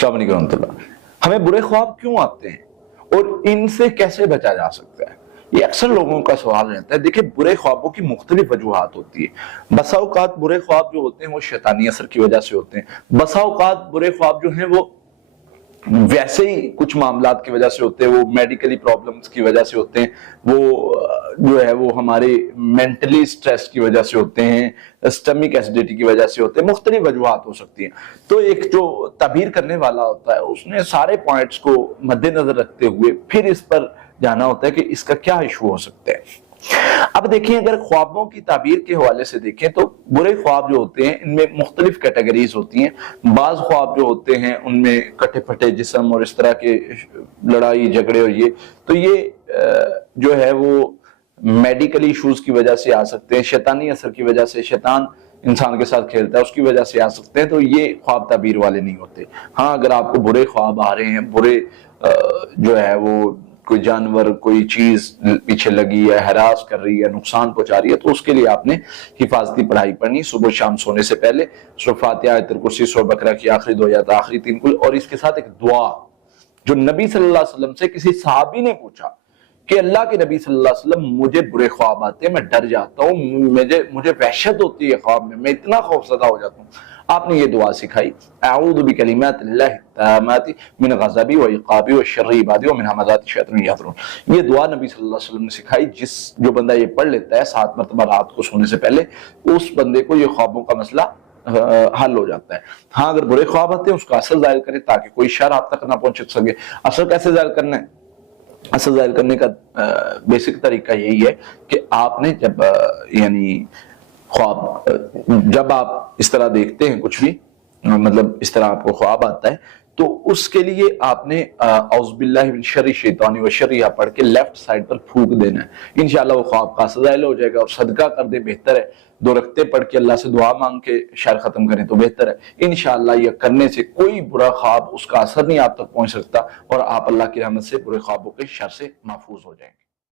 अस्सलाम वालेकुम रहमतुल्लाह। हमें बुरे ख्वाब क्यों आते हैं और इनसे कैसे बचा जा सकता है, ये अक्सर लोगों का सवाल रहता है। देखिए, बुरे ख्वाबों की मुख्तलिफ वजूहात होती है। बसा औकात बुरे ख्वाब जो होते हैं वो शैतानी असर की वजह से होते हैं। बसा औकात बुरे ख्वाब जो हैं वो वैसे ही कुछ मामलात की वजह से होते हैं, वो मेडिकली प्रॉब्लम्स की वजह से होते हैं, वो जो है वो हमारे मेंटली स्ट्रेस की वजह से होते हैं, स्टमिक एसिडिटी की वजह से होते हैं, मुख्तलिफ वजूहात हो सकती हैं। तो एक जो ताबीर करने वाला होता है उसने सारे पॉइंट्स को मद्देनजर रखते हुए फिर इस पर जाना होता है कि इसका क्या इशू हो सकता है। अब देखिए, अगर ख्वाबों की ताबीर के हवाले से देखें तो बुरे ख्वाब जो होते हैं इनमें मुख्तलिफ कैटेगरीज होती हैं। बाज ख्वाब जो होते हैं उनमें कटे फटे जिस्म और इस तरह के लड़ाई झगड़े और ये जो है वो मेडिकल इश्यूज की वजह से आ सकते हैं, शैतानी असर की वजह से, शैतान इंसान के साथ खेलता है उसकी वजह से आ सकते हैं। तो ये ख्वाब ताबीर वाले नहीं होते। हाँ, अगर आपको बुरे ख्वाब आ रहे हैं, बुरे जो है वो कोई जानवर कोई चीज पीछे लगी है, हरास कर रही है, नुकसान पहुंचा रही है, तो उसके लिए आपने हिफाजती पढ़ाई पढ़नी सुबह शाम सोने से पहले। सूरह फातिहा, आयतुल कुर्सी, सूरह बकरा की आखिरी 2 आयत, आखिरी 3 कुल, और इसके साथ एक दुआ जो नबी सल्लल्लाहु अलैहि वसल्लम से किसी सहाबी ने पूछा कि अल्लाह के नबी सल्लल्लाहु अलैहि वसल्लम, मुझे बुरे ख्वाब आते हैं, मैं डर जाता हूँ, मुझे वहशत होती है ख्वाब में, मैं इतना खौफजदा हो जाता हूँ। आपने ये दुआ सिखाई, अऊज़ु बिकलिमातिल्लाहि ताम्माति मिन गज़बी व इक़ाबी व शर्रि इबादी व मिन हमाज़ाति शैतानी यहज़ुरून। ये दुआ नबी सल्लल्लाहु अलैहि वसल्लम ने सिखाई। जो बंदा ये पढ़ लेता है 7 मरतबा रात को सोने से पहले, उस बंदे को ये ख्वाबों का मसला हल हो जाता है। हाँ, अगर बुरे ख्वाब आते हैं उसका असर जाहिर करें ताकि कोई शर आप तक ना पहुंच सके। असर कैसे जाहिर करना है? असर जाहिर करने का बेसिक तरीका यही है कि आपने जब यानी ख्वाब, जब आप इस तरह देखते हैं कुछ भी, मतलब इस तरह आपको ख्वाब आता है, तो उसके लिए आपने औज़ु बिल्लाहि मिन शर्रि शैतानि व शर्रिहा पढ़ के लेफ्ट साइड पर फूंक देना है। इंशाअल्लाह वो ख्वाब का असर ज़ाहिर हो जाएगा। और सदका कर दे, बेहतर है। 2 रकते पढ़ के अल्लाह से दुआ मांग के शर खत्म करें तो बेहतर है। इंशाअल्लाह यह करने से कोई बुरा ख्वाब, उसका असर नहीं आप तक पहुंच सकता और आप अल्लाह की रहमत से बुरे ख्वाबों के शर से महफूज हो जाएंगे।